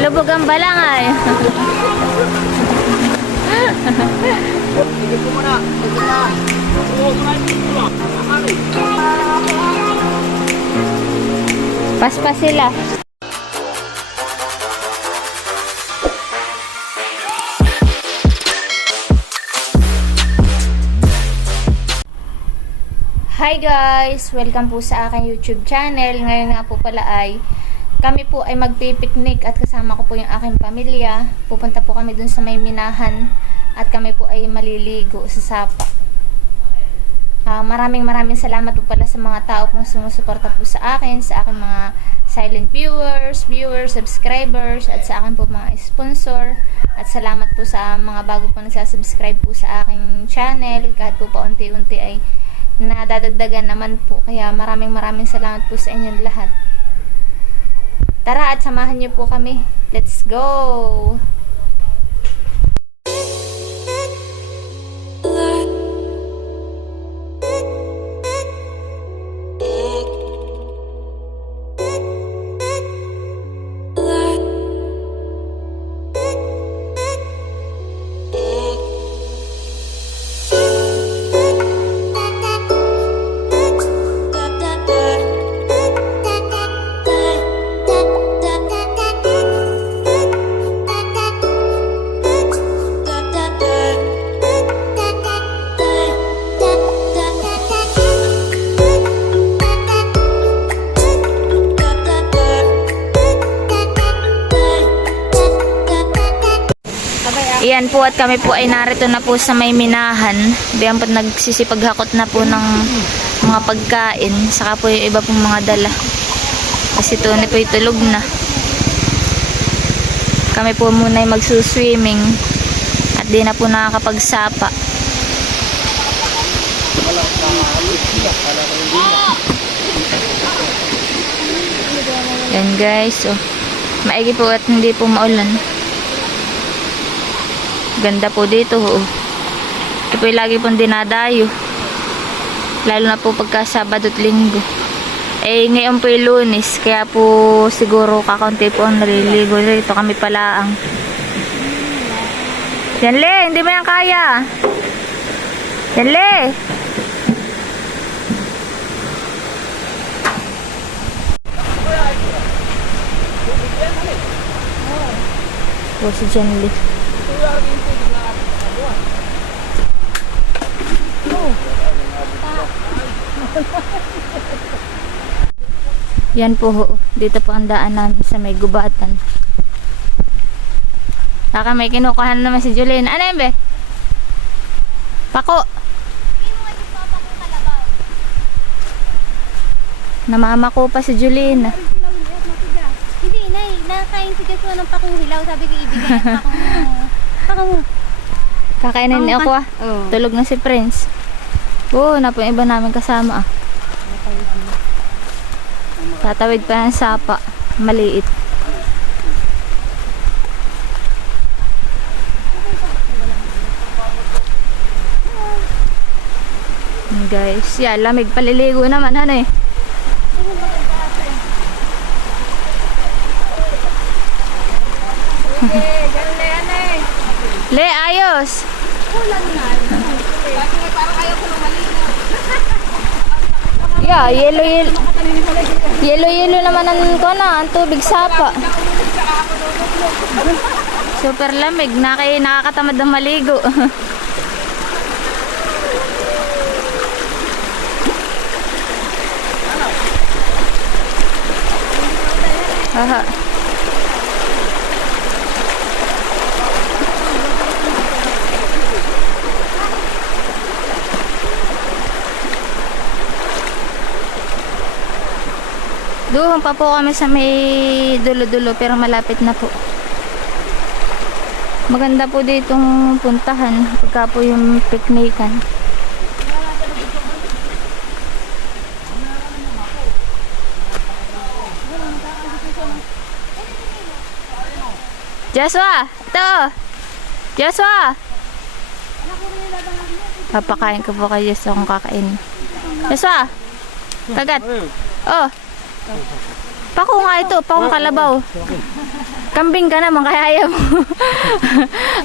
Lubog ang balangay. Sige po muna. Sige na. Paspas sila. Hi guys! Welcome po sa aking YouTube channel. Ngayon nga po pala ay kami po ay magpipiknik at kasama ko po yung aking pamilya. Pupunta po kami dun sa may minahan at kami po ay maliligo sa sapa. Maraming salamat po pala sa mga tao pong sumusuporta po sa akin, sa aking mga silent viewers, subscribers, at sa akin po mga sponsor. At salamat po sa mga bago po nagsasubscribe po sa aking channel. Kahit po paunti-unti ay nadadagdagan naman po. Kaya maraming salamat po sa inyong lahat. Tara at samahan niyo po kami. Let's go! Iyan po at kami po ay narito na po sa may minahan. Diyan po nagsisipaghakot na po ng mga pagkain. Saka po yung iba pong mga dala. Kasi Tony po tulog na. Kami po muna ay magsuswimming. At di na po nakakapagsapa. Yan guys. Oh. Maigi po at hindi po maulan. Ganda po dito. Oh. Ito po lagi pong dinadayo. Lalo na po pagka Sabado at Linggo. Eh ngayon po yung Lunes. Kaya po siguro kakaunti po ang naliligo dito. Kami palaang. Yan le, hindi mo yan kaya. Yan le. O si Jan le. Yan po ho. Dito po ang daan namin sa may gubatan. Saka may kinukuhan naman si Julene. Ano yun be? Pako. Namamako pa si Julene. Hindi, nay. Nakakain si Joshua ng pakong hilaw. Sabi ko ibigay ang pakong mo. Kakainin ni ako ah. Oh. Tulog na si Prince. Oo, na po yung iba namin kasama ah. Tatawid pa ng sapa. Maliit. Guys, yan, lamig paliligo naman, ano eh. Le, ayos. Yeah, yellow naman ang tubig sapa. Super lamig, nakakatamad ng maligo. Aha. Doon pa po kami sa may dulo-dulo pero malapit na po. Maganda po ditong puntahan pagka po yung piknikan. Joshua! Ito! Joshua! Papakain ko po kay Joshua kung kakain. Joshua! Kagat! Oh! Pako nga ito, pakong kalabaw. Kambing ka naman, kaya ayaw mo.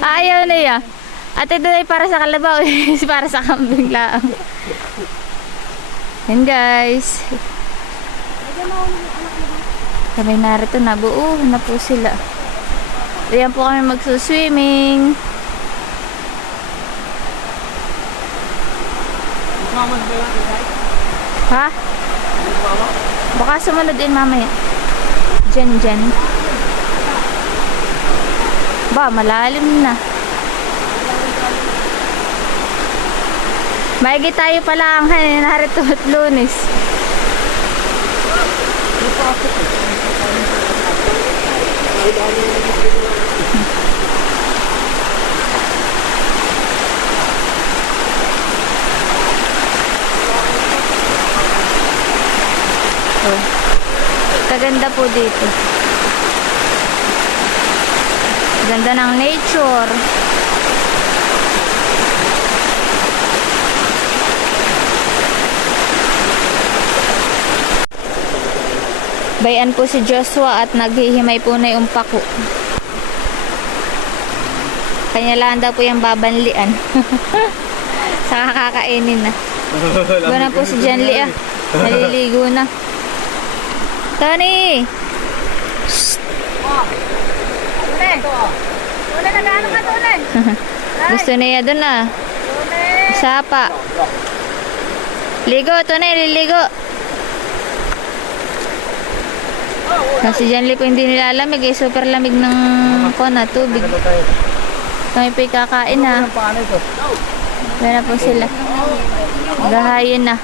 Ayaw niya. At ito ay para sa kalabaw, para sa kambing lang. Yan guys. Kami narito na, buo na po sila. Ayan po kami magsuswimming. Ha? Baka sumunod din mamaya. Dyan. Ba, malalim na. Maigi tayo pala ang narito at Lunes. Oh. Kaganda po dito. Ganda ng nature. Bayan po si Joshua at naghihimay po na yung pako. Kanya lang daw po yung babanlian. Saka kakainin na. Gano'n po si Janly ah. Naliligo na. Tony! Shhh! Tune, nag-ano ka, Tune? Gusto niya dun ah. Sapa. Ligo, Tony, liligo. Kasi Janly po hindi nilalamig eh. Super lamig ng tubig. Kami po kakain ha. Meron po sila. Gahayin na.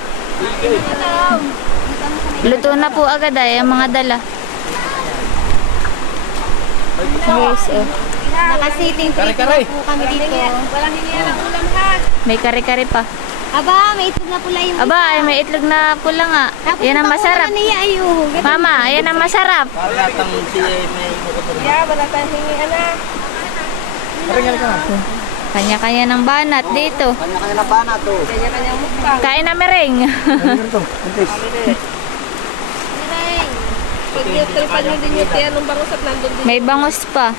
Luto na po agad ay ang mga dala. Guys, oh. Nakasiting trip po kami dito. Walang hingihan ng ulam ha. May kare-kare pa. Aba, may itlog na pula yung Aba, ay may itlog na pula nga. Yan ang masarap. Mama, yan ang masarap. Wala tayong hingihan na. Kanya-kanya ng banat dito. Kanya-kanya na banat to. Kanya-kanyang mukbang. Kain na mereng. Pag nilpan nyo din yung tiyan ng bangus at nandun din. May bangus pa.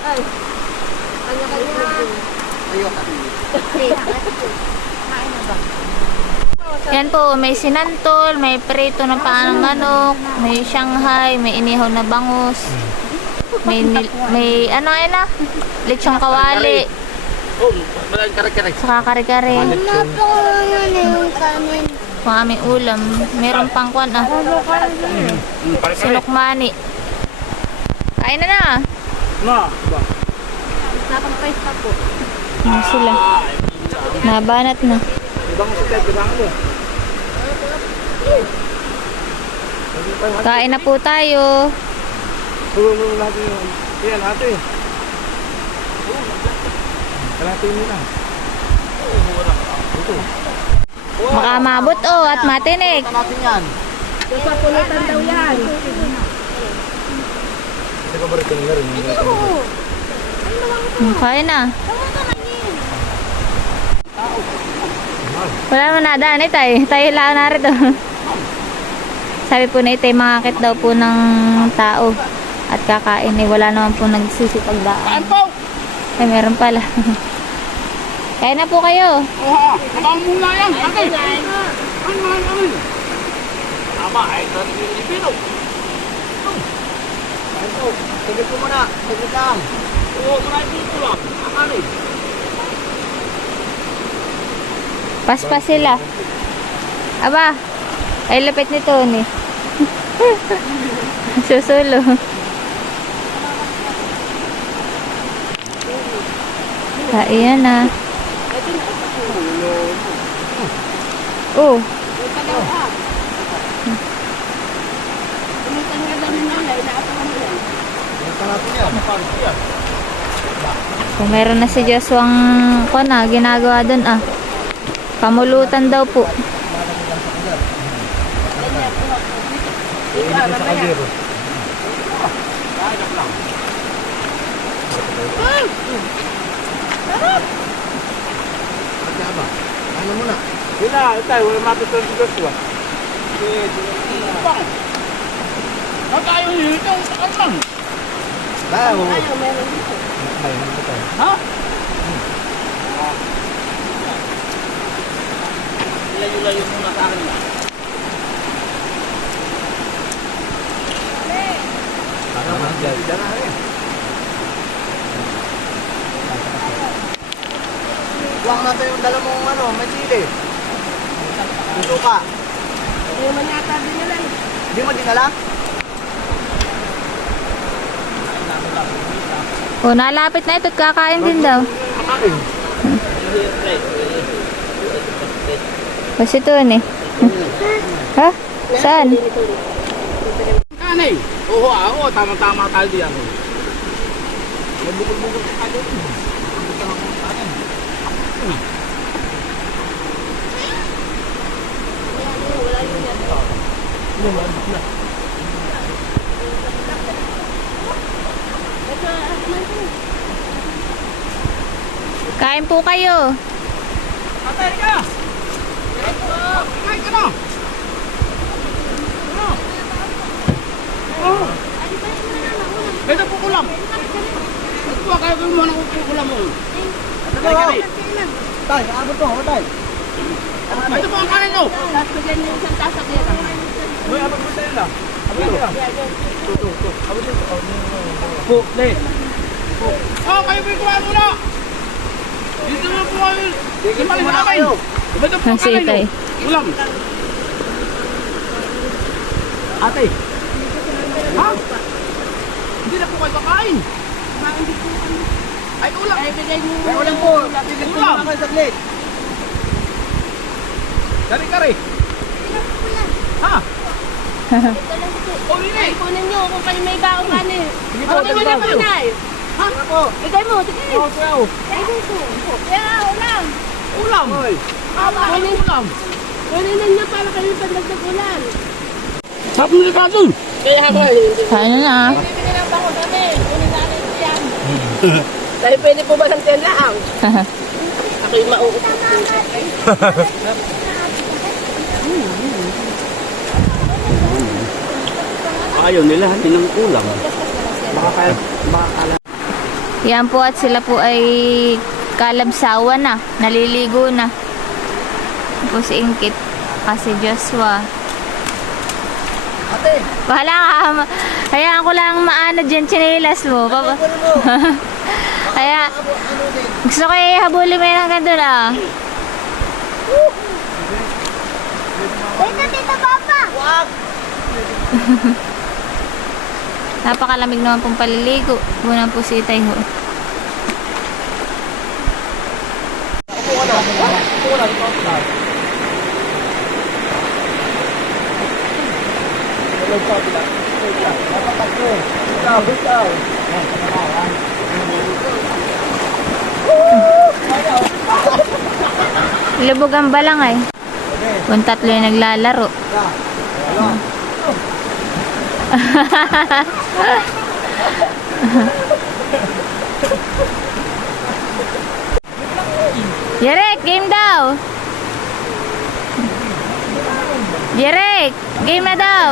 Yan po, may sinantol, may prito na paanong manok, may Shanghai, may inihaw na bangus. May ano ay na? Lechong kawali. Oh, malang kare-kare. Saka kare-kare. Mga aming ulam. Meron pang kwan ah. Sinukmani. Kain na na. Napang-price pa po. Ano sila? Nabanat na. Kain na po tayo. Tulong natin yung yan ate. Kalahati mo lang. Ito. Makamabot oh at matinik. Natin yan. Sa pulutan daw yan. Hindi ko ba rin na rin? Kain na. Wala naman nadaan eh tayo. Tayo lang narito. Sabi po na ito ay makakit daw po ng tao. At kakain eh. Wala naman po nagsisipagdaan. Saan po? Ay meron pala. Kain na po kayo. Oo, abang muna yan. Ate. Ano? Tama, ay ipino. Ay po, saglit ko muna. Saglit lang. Oo, maraming dito lang. Ano? Paspas sila. Aba, ay lapit ni Tony. Susulo. Ayan na. Oh. So, meron na si Joshua ang ginagawa dun ah. Pamulutan daw po. Ano muna? Sila, tayo, wala matutunan si Joshua. Tayo dito, saan lang? Ayaw, meron dito. ha? Layo-layo muna sa akin na. Huwag natin yung dala mong ano, may chili. Gusto ka? Hindi man yata dinala. Hindi mo dinala? O, nalapit na ito at kakain din daw. Kakain. Kasi ito eh. Ha? Saan? Kanay. Oo, ako. Tama-tama tayo diyan. Magbukol-bukol ka tayo. Kain po kayo. Atay ka! Kain ka na! Ano? Oh! Ito po kulam! Ito po, kaya ko muna ko kulam mo. Atay ka rin! Tay, abot mo, atay! Ito po ang kanin nyo! Tapos bigyan niyo isang tasak nila. Uy, abot mo sa'yo na! Abot mo! Abot mo! Po, le! Oh, kayo po yung kumain muna! Dito na po kayo! Dito na kayo! Ito po ang Kasi kanin nyo! tay. Ulam! Ate! Ha? Hindi na po kayo kakain! Ay, ulam! Ay, bigay niyo. Ay, ulam po! Bibig po muna kayo saglit! Kari-kari! Ha? O, hindi! Ay, kunin niyo kung kayo may baong kanin. Sige po, Kunin mo na dalawa po kayo. na. Ha? Ano po? Bigay mo, sige. Oo, kuya, oh. Bigay mo. Yeah, ulam. Ulam! Kunin, Ulam! kunin ninyo para kayo pandagdag ulan. Sarap mo si Kasun! Kaya ba, hindi. Kain na. Bibigyan ng bango kami. Kunin natin yan. Tayo pwede po ba ng tiyan lang? Ako'y mauutot. Ayaw nila, hindi ng ulam. Baka kala. Yan po at sila po ay kalabsawa na. Naliligo na. Po si Ingkit. Kasi Joshua. Ate! Bahala ka. Hayaan ko lang maano dyan chinelas mo. Papa. Ano mo? Kaya Ano din? gusto ko ihabulin mo yan hanggang doon ah. Tita, Papa. Wag! Napakalamig naman pong paliligo. Muna po si Itay ho. Upo ka na. Upo ka na. Upo ka na. Lubog ang balang ay. Kung tatlo yung naglalaro. Jerek, game daw. Jerek, game na daw.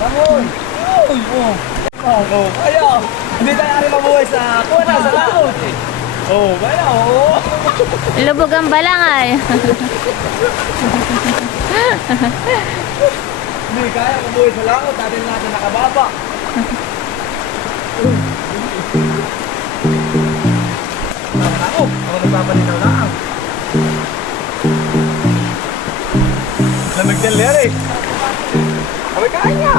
Langoy! Uy! Oh, kaya! Hindi tayo ari mabuhay sa kuna, sa laot! Oh, kaya, oo! Lubog ang balang ay. Hindi kaya mabuhay sa laot, natin natin nakababa! Ako nagpapalinaw lang! Lamig din, Larry! Kami kaya!